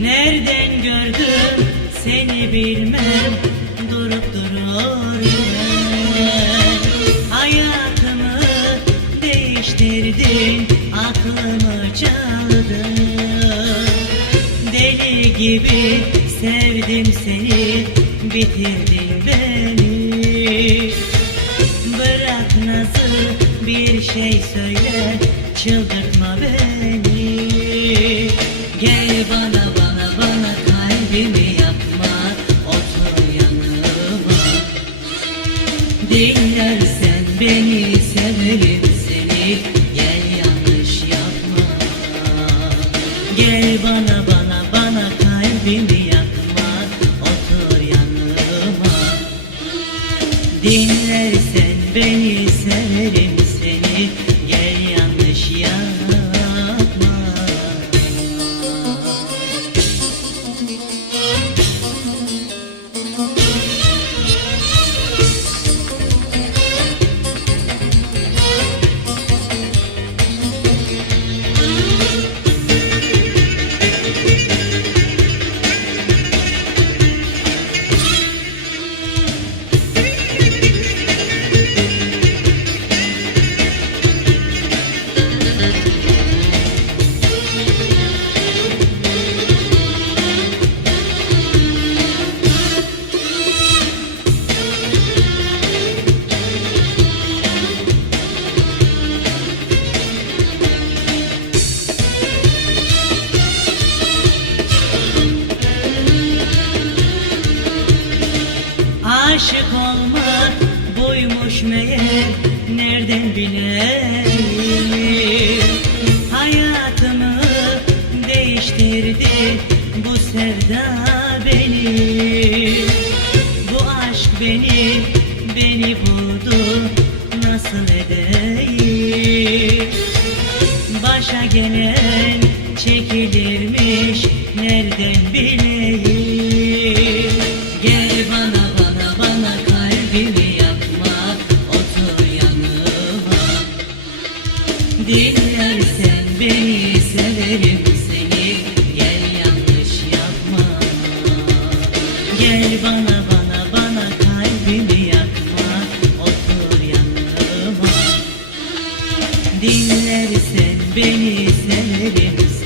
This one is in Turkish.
Nereden gördüm seni bilmem, durup duruyor hayatımı değiştirdin, aklımı çaldın. Deli gibi sevdim seni, bitirdin beni. Bırak nazı, bir şey söyle, çıldırtma beni. Gel bana kalbimi yakma, otur yanıma. Dinlersen beni, severim seni, gel yanlış yapma. Gel bana kalbimi yakma, otur yanıma. Dinlersen beni, severim seni, gel yanlış yapma. Aşık olmak buymuş meğer, nereden bileyim. Hayatımı değiştirdi bu sevda benim. Bu aşk beni buldu, nasıl edeyim. Başa gelen çekilirmiş, nereden bileyim. Gel bana kalbimi yakma, otur yanıma. Dinlersen beni, severim seni, gel yanlış yapma. Gel bana kalbimi yakma, otur yanıma. Dinlersen beni, severim seni.